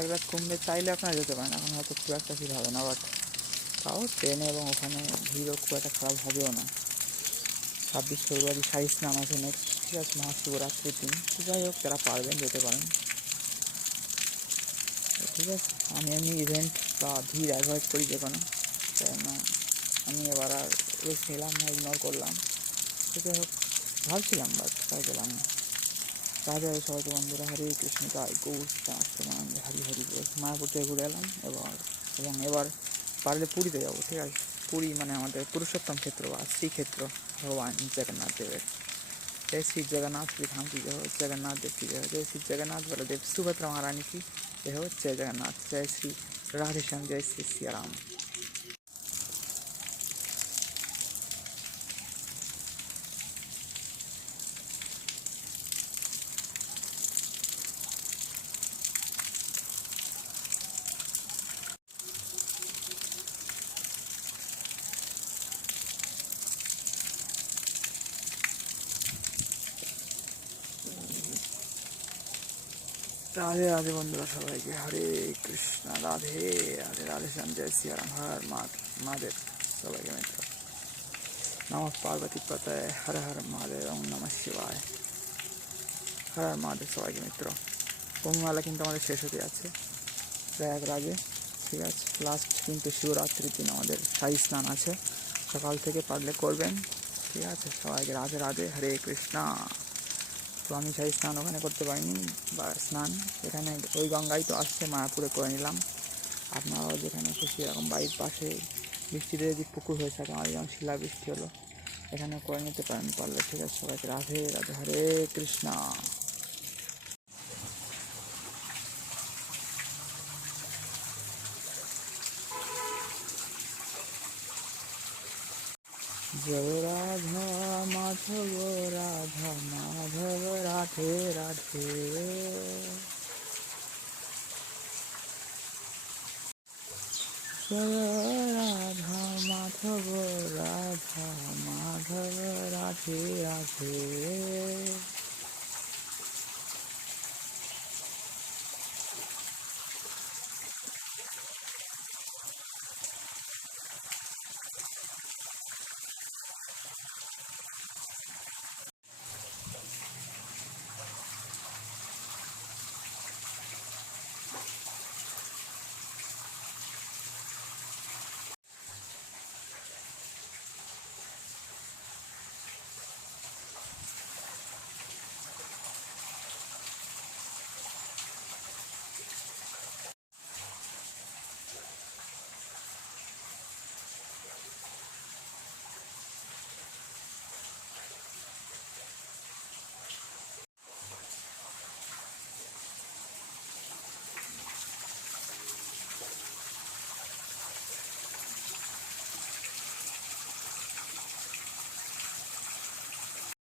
এক রাত কমবে চাইলে আপনারা যেতে পারেন, এখন হয়তো খুব একটা ভিড় হবে না, বাট তাও ট্রেনে এবং ওখানে ভিড়ও খুব একটা খারাপ হবেও না। 26 ফেব্রুয়ারি শাহী স্নান আছে নেক্সট, ঠিক আছে, মহাশিবরাত্রির দিন। তো যাই হোক, যারা পারবেন যেতে পারেন, ঠিক আছে। আমি এমনি ইভেন্ট বা ভিড় অ্যাভয়েড করি যে কোনো, কেননা আমি এবার আর রিস্ক নিলাম না, ইগনোর করলাম। তো যাই হোক, ভাবছিলাম বাট তাই গেলাম না। রাধে রাধে সবাইকে বন্ধুরা, হরে কৃষ্ণ জয় গৌরমান হরি হরি বল। মায়াপুর থেকে ঘুরে এলাম এবং এবার পারলে পুরীতে যাবো, ঠিক আছে। পুরী মানে আমাদের পুরুষোত্তম ক্ষেত্র বা শ্রীক্ষেত্র ভগবান জগন্নাথ देव। जय श्री जगन्नाथ श्री धाम की जय हो, जगन्नाथ देव की जय हो, जय श्री जगन्नाथ बलदेव सुभद्रा महारानी की जय हो, जय जगन्नाथ, जय श्री राधेश्याम, जय श्री सिया राम। রাধে রাধে বন্ধুরা সবাইকে, হরে কৃষ্ণ, রাধে রাধে, রাধেশ্যাম, জয় সিয়া রাম, হর মহাদেব সবাইকে মিত্র। নমঃ পার্বতী পতয়ে, হর হর মহাদেব, ওম নমঃ শিবায়, হর হর মহাদেব সবাইকে মিত্র। কুম্ভমেলা কিন্তু আমাদের শেষ হতে যাচ্ছে প্রয়াগরাজে, ঠিক আছে। লাস্ট কিন্তু শিবরাত্রির দিন আমাদের শাহী স্নান আছে, সকাল থেকে পারলে করবেন, ঠিক আছে। সবাইকে রাধে রাধে, হরে কৃষ্ণা। তো আমি শাহী স্নান ওখানে করতে পারিনি, বা স্নান এখানে ওই গঙ্গাই তো আসছে, মায়াপুরে করে নিলাম। আপনারাও যেখানে খুশি এরকম বাড়ির পাশে বৃষ্টিতে যদি পুকুর হয়ে থাকে, আমার যেমন শিলাবৃষ্টি হলো, এখানে করে নিতে পারেন পারলে, ঠিক আছে। সবাইকে রাধে রাধে, হরে কৃষ্ণা। জয় রাধা মাধব, রাধা মাধব, রাধে রাধে। জয় রাধা মাধব, রাধা মাধব, রাধে রাধে।